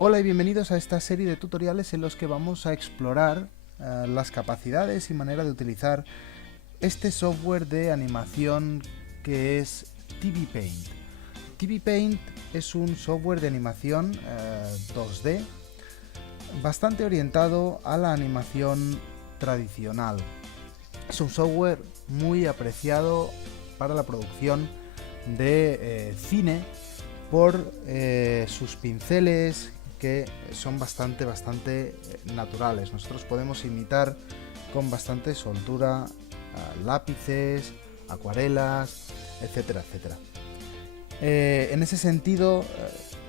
Hola y bienvenidos a esta serie de tutoriales en los que vamos a explorar las capacidades y manera de utilizar este software de animación que es TV Paint. TV Paint es un software de animación 2D bastante orientado a la animación tradicional. Es un software muy apreciado para la producción de cine por sus pinceles que son bastante naturales. Nosotros podemos imitar con bastante soltura lápices, acuarelas, etcétera, etcétera. En ese sentido,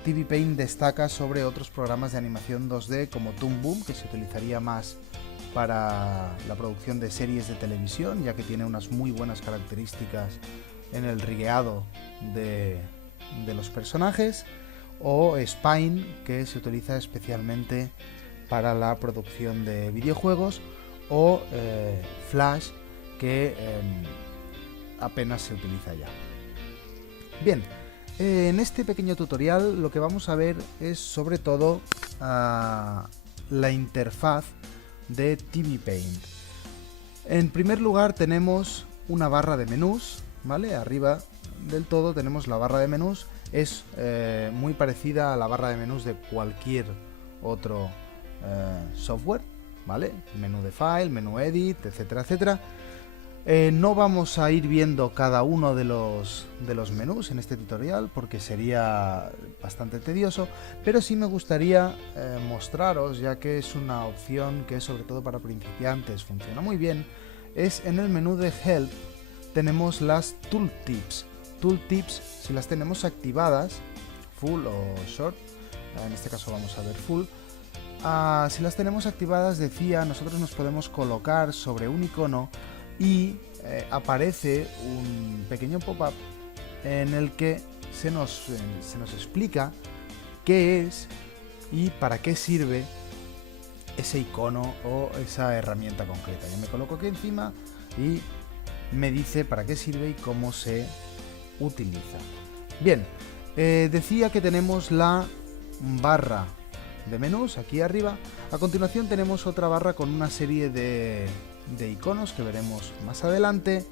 TV Paint destaca sobre otros programas de animación 2D como Toon Boom, que se utilizaría más para la producción de series de televisión, ya que tiene unas muy buenas características en el rigueado de los personajes, o Spine, que se utiliza especialmente para la producción de videojuegos, o Flash, que apenas se utiliza ya. Bien, en este pequeño tutorial lo que vamos a ver es sobre todo la interfaz de TV Paint. En primer lugar tenemos una barra de menús, ¿vale? Arriba del todo tenemos la barra de menús. Es muy parecida a la barra de menús de cualquier otro software, ¿vale? Menú de file, menú edit, etcétera, etcétera. No vamos a ir viendo cada uno de los menús en este tutorial porque sería bastante tedioso, pero sí me gustaría mostraros, ya que es una opción que sobre todo para principiantes funciona muy bien, es en el menú de Help tenemos las Tooltips. Tooltips, si las tenemos activadas, Full o Short, en este caso vamos a ver Full, si las tenemos activadas, decía, nosotros nos podemos colocar sobre un icono y aparece un pequeño pop-up en el que se nos explica qué es y para qué sirve ese icono o esa herramienta concreta. Yo me coloco aquí encima y me dice para qué sirve y cómo se utiliza. Bien, decía que tenemos la barra de menús aquí arriba. A continuación tenemos otra barra con una serie de iconos que veremos más adelante.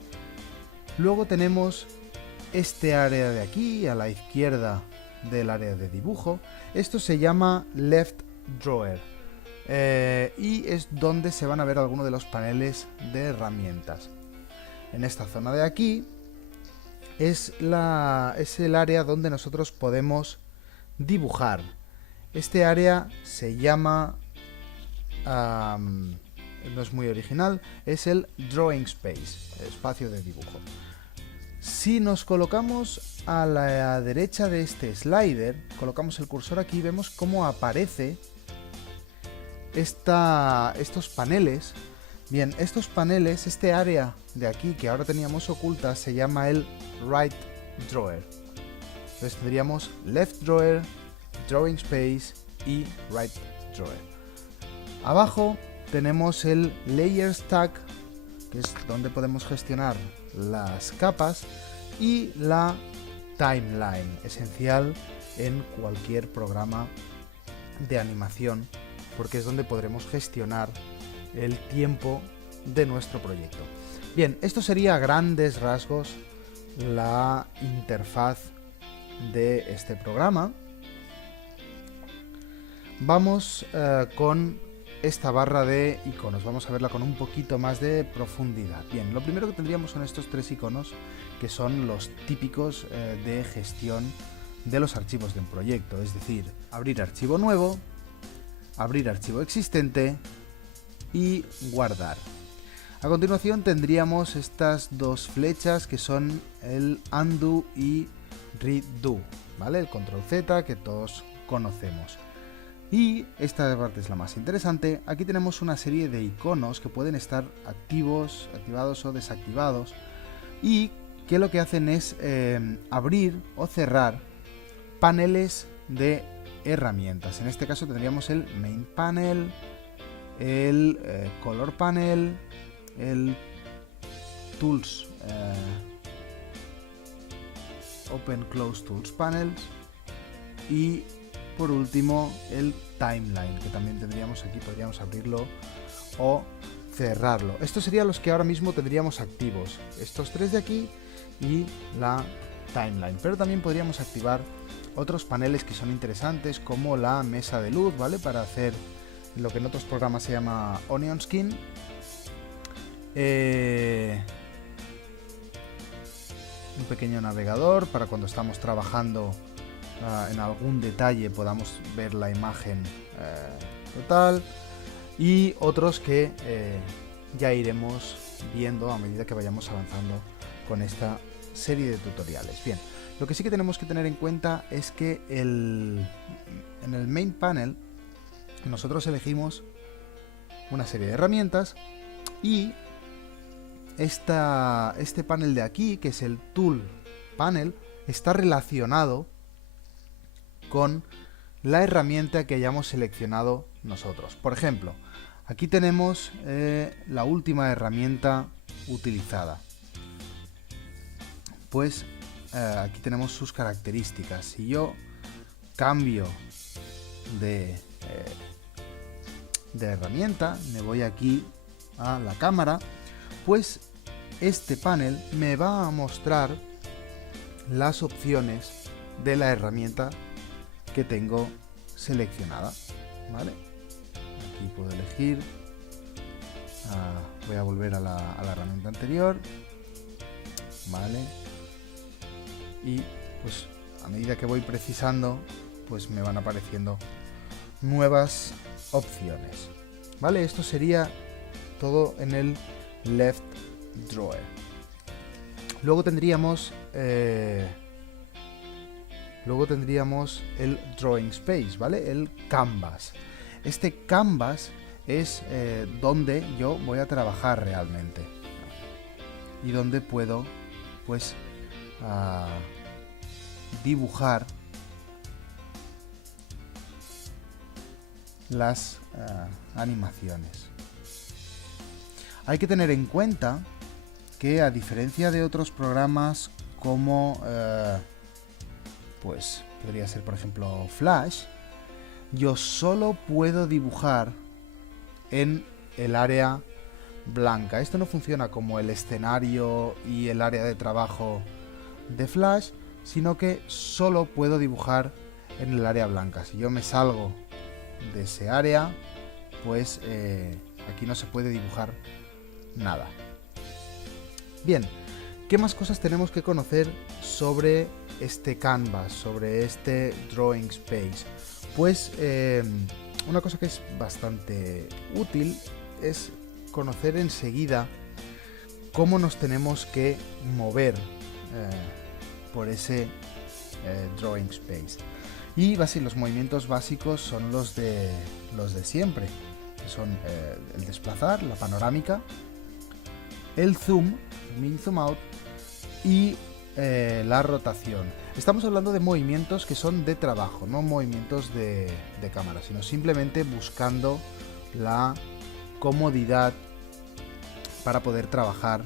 Luego tenemos este área de aquí a la izquierda del área de dibujo. Esto se llama Left Drawer y es donde se van a ver algunos de los paneles de herramientas. En esta zona de aquí es el área donde nosotros podemos dibujar. Este área se llama no es muy original, es el Drawing Space, espacio de dibujo. Si nos colocamos a la derecha de este slider, colocamos el cursor aquí, vemos cómo aparece estos paneles. Bien, estos paneles, este área de aquí que ahora teníamos oculta, se llama el Right Drawer. Entonces tendríamos Left Drawer, Drawing Space y Right Drawer. Abajo tenemos el Layer Stack, que es donde podemos gestionar las capas, y la Timeline, esencial en cualquier programa de animación, porque es donde podremos gestionar el tiempo de nuestro proyecto. Bien, esto sería a grandes rasgos la interfaz de este programa. Vamos con esta barra de iconos, vamos a verla con un poquito más de profundidad. Bien, lo primero que tendríamos son estos tres iconos que son los típicos de gestión de los archivos de un proyecto, es decir, abrir archivo nuevo, abrir archivo existente y guardar. A continuación tendríamos estas dos flechas que son el undo y redo, ¿vale? El control Z que todos conocemos. Y esta parte es la más interesante. Aquí tenemos una serie de iconos que pueden estar activos, activados o desactivados, y que lo que hacen es abrir o cerrar paneles de herramientas. En este caso tendríamos el Main Panel, el Color Panel, el Tools Open Close Tools Panels y por último el timeline, que también tendríamos aquí, podríamos abrirlo o cerrarlo. Estos serían los que ahora mismo tendríamos activos, estos tres de aquí y la timeline, pero también podríamos activar otros paneles que son interesantes, como la mesa de luz, ¿vale? Para hacer lo que en otros programas se llama Onion Skin. Un pequeño navegador para cuando estamos trabajando en algún detalle podamos ver la imagen total, y otros que ya iremos viendo a medida que vayamos avanzando con esta serie de tutoriales. Bien, lo que sí que tenemos que tener en cuenta es que en el main panel nosotros elegimos una serie de herramientas, y este panel de aquí, que es el Tool Panel, está relacionado con la herramienta que hayamos seleccionado nosotros. Por ejemplo, aquí tenemos la última herramienta utilizada. Pues aquí tenemos sus características. Si yo cambio de herramienta, me voy aquí a la cámara, pues este panel me va a mostrar las opciones de la herramienta que tengo seleccionada, ¿vale? Aquí puedo elegir, voy a volver a la herramienta anterior, ¿vale? Y pues a medida que voy precisando, pues me van apareciendo nuevas opciones, ¿vale? Esto sería todo en el left drawer. Luego tendríamos el drawing space, ¿vale? El canvas. Este canvas es donde yo voy a trabajar realmente y donde puedo pues dibujar las animaciones. Hay que tener en cuenta que, a diferencia de otros programas como pues podría ser por ejemplo Flash, yo solo puedo dibujar en el área blanca. Esto no funciona como el escenario y el área de trabajo de Flash, sino que solo puedo dibujar en el área blanca. Si yo me salgo de ese área, pues aquí no se puede dibujar nada. Bien, ¿qué más cosas tenemos que conocer sobre este canvas, sobre este drawing space? Pues una cosa que es bastante útil es conocer enseguida cómo nos tenemos que mover por ese drawing space. Y los movimientos básicos son los de siempre, que son el desplazar, la panorámica, el zoom, el mini zoom out y la rotación. Estamos hablando de movimientos que son de trabajo, no movimientos de cámara, sino simplemente buscando la comodidad para poder trabajar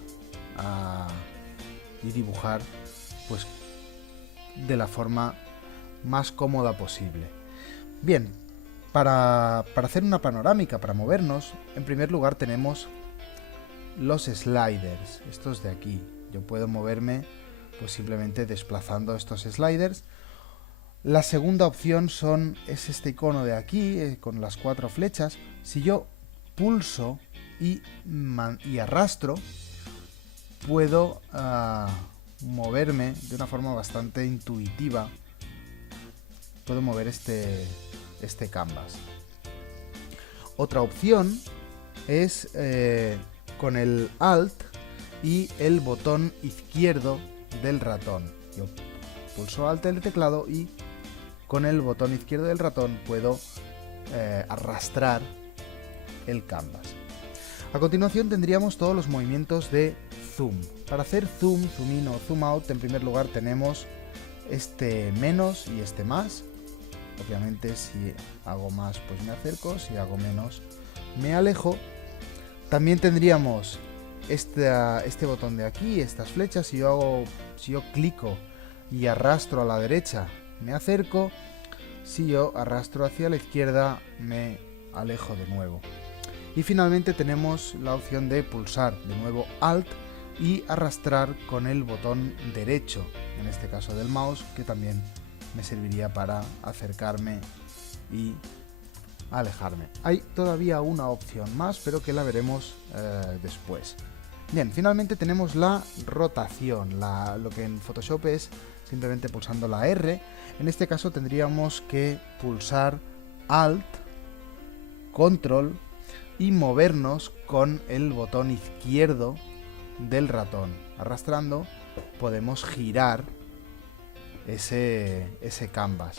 y dibujar pues de la forma más cómoda posible. Bien, para hacer una panorámica, para movernos, en primer lugar tenemos los sliders, estos de aquí. Yo puedo moverme pues simplemente desplazando estos sliders. La segunda opción es este icono de aquí con las 4 flechas. Si yo pulso y arrastro, puedo moverme de una forma bastante intuitiva. Puedo mover este canvas. Otra opción es con el Alt y el botón izquierdo del ratón. Yo pulso Alt del teclado y con el botón izquierdo del ratón puedo arrastrar el canvas. A continuación tendríamos todos los movimientos de zoom. Para hacer zoom, zoom in o zoom out, en primer lugar tenemos este menos y este más. Obviamente si hago más pues me acerco, si hago menos me alejo. También tendríamos este botón de aquí, estas flechas. Si yo clico y arrastro a la derecha me acerco. Si yo arrastro hacia la izquierda, me alejo de nuevo. Y finalmente tenemos la opción de pulsar de nuevo Alt y arrastrar con el botón derecho, en este caso del mouse, que también me serviría para acercarme y alejarme. Hay todavía una opción más, pero que la veremos después. Bien, finalmente tenemos la rotación, lo que en Photoshop es simplemente pulsando la R. En este caso tendríamos que pulsar Alt, Control y movernos con el botón izquierdo del ratón. Arrastrando podemos girar ese canvas.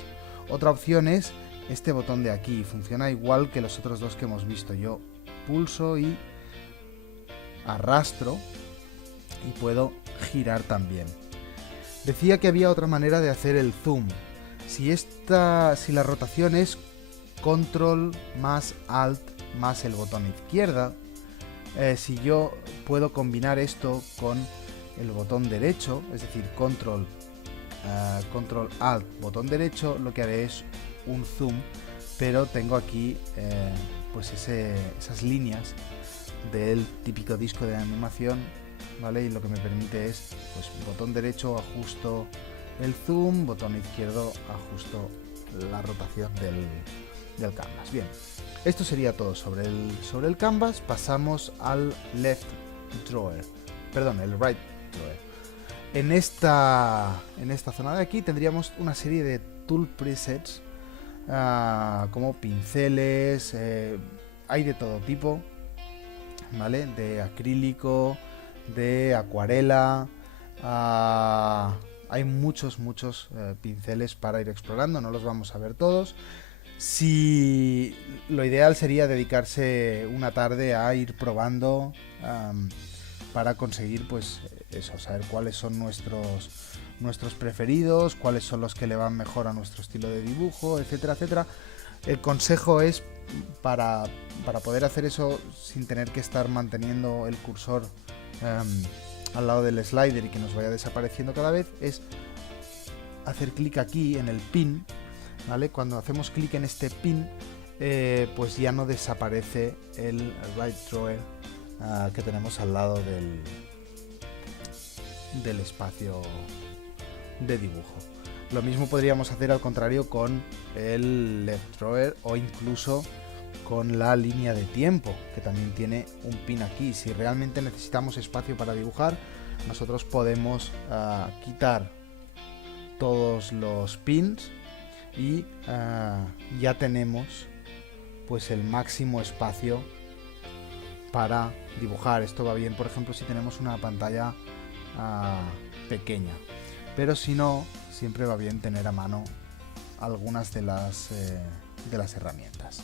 Otra opción es este botón de aquí, funciona igual que los otros dos que hemos visto. Yo pulso y arrastro y puedo girar también. Decía que había otra manera de hacer el zoom. Si la rotación es Control más Alt más el botón izquierda, si yo puedo combinar esto con el botón derecho, es decir, Control Alt botón derecho, lo que haré es un zoom, pero tengo aquí pues esas líneas del típico disco de animación, ¿vale? Y lo que me permite es, pues, botón derecho ajusto el zoom, botón izquierdo ajusto la rotación del canvas. Bien, esto sería todo sobre el canvas. Pasamos al left drawer, perdón, el right drawer. En esta zona de aquí tendríamos una serie de tool presets, como pinceles, hay de todo tipo, ¿vale? De acrílico, de acuarela, hay muchos pinceles para ir explorando, no los vamos a ver todos. Si lo ideal sería dedicarse una tarde a ir probando, para conseguir, pues eso, saber cuáles son nuestros preferidos, cuáles son los que le van mejor a nuestro estilo de dibujo, etcétera, etcétera. El consejo es, para poder hacer eso sin tener que estar manteniendo el cursor al lado del slider y que nos vaya desapareciendo cada vez, es hacer clic aquí en el pin, ¿vale? Cuando hacemos clic en este pin, pues ya no desaparece el right drawer que tenemos al lado del espacio de dibujo. Lo mismo podríamos hacer al contrario con el left drawer o incluso con la línea de tiempo, que también tiene un pin aquí. Si realmente necesitamos espacio para dibujar, nosotros podemos quitar todos los pins y ya tenemos pues el máximo espacio para dibujar. Esto va bien, por ejemplo, si tenemos una pantalla pequeña, pero si no, siempre va bien tener a mano algunas de las herramientas.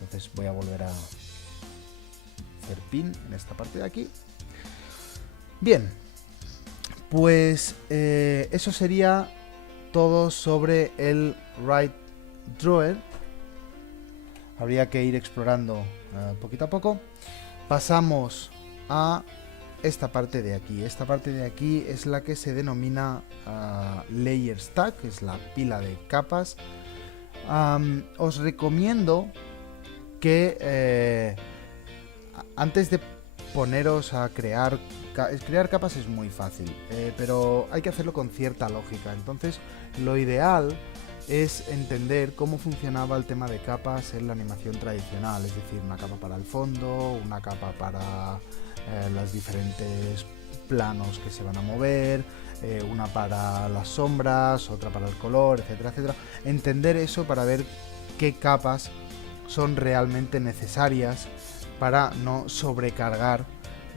Entonces voy a volver a hacer pin en esta parte de aquí. Bien, pues eso sería todo sobre el right drawer. Habría que ir explorando poquito a poco. Pasamos a esta parte de aquí. Esta parte de aquí es la que se denomina layer stack, es la pila de capas. Os recomiendo que antes de poneros a crear capas es muy fácil, pero hay que hacerlo con cierta lógica. Entonces, lo ideal es entender cómo funcionaba el tema de capas en la animación tradicional, es decir, una capa para el fondo, una capa para los diferentes planos que se van a mover, una para las sombras, otra para el color, etcétera, etcétera. Entender eso para ver qué capas son realmente necesarias para no sobrecargar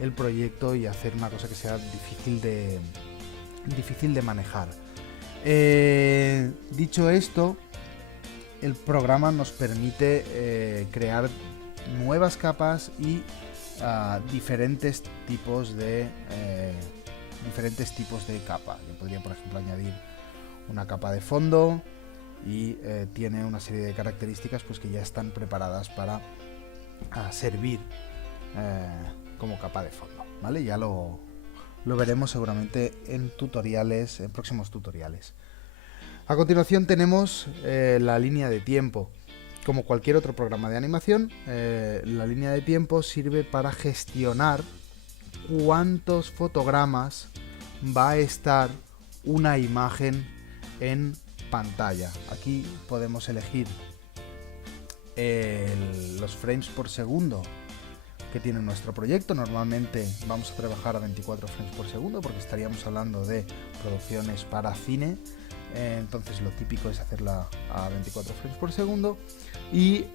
el proyecto y hacer una cosa que sea difícil de manejar. Dicho esto, el programa nos permite crear nuevas capas y diferentes tipos de capa. Yo podría, por ejemplo, añadir una capa de fondo y tiene una serie de características pues que ya están preparadas para servir como capa de fondo, ¿vale? Ya lo veremos seguramente en próximos tutoriales. A continuación tenemos la línea de tiempo. Como cualquier otro programa de animación, la línea de tiempo sirve para gestionar cuántos fotogramas va a estar una imagen en pantalla. Aquí podemos elegir los frames por segundo que tiene nuestro proyecto. Normalmente vamos a trabajar a 24 frames por segundo porque estaríamos hablando de producciones para cine. Entonces lo típico es hacerla a 24 frames por segundo y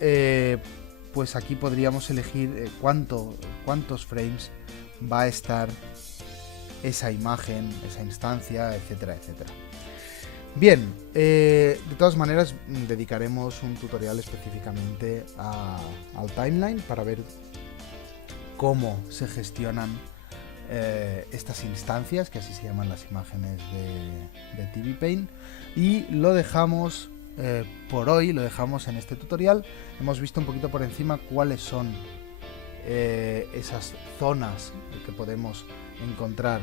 pues aquí podríamos elegir cuántos frames va a estar esa imagen, esa instancia, etcétera, etcétera. Bien, de todas maneras dedicaremos un tutorial específicamente al timeline para ver cómo se gestionan estas instancias, que así se llaman las imágenes de TV Paint, y lo dejamos por hoy, lo dejamos en este tutorial. Hemos visto un poquito por encima cuáles son esas zonas que podemos encontrar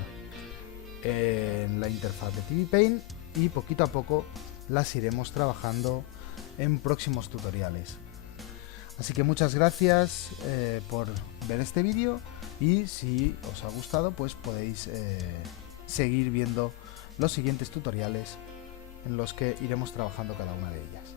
en la interfaz de TV Paint y poquito a poco las iremos trabajando en próximos tutoriales. Así que muchas gracias por ver este vídeo y si os ha gustado pues podéis seguir viendo los siguientes tutoriales en los que iremos trabajando cada una de ellas.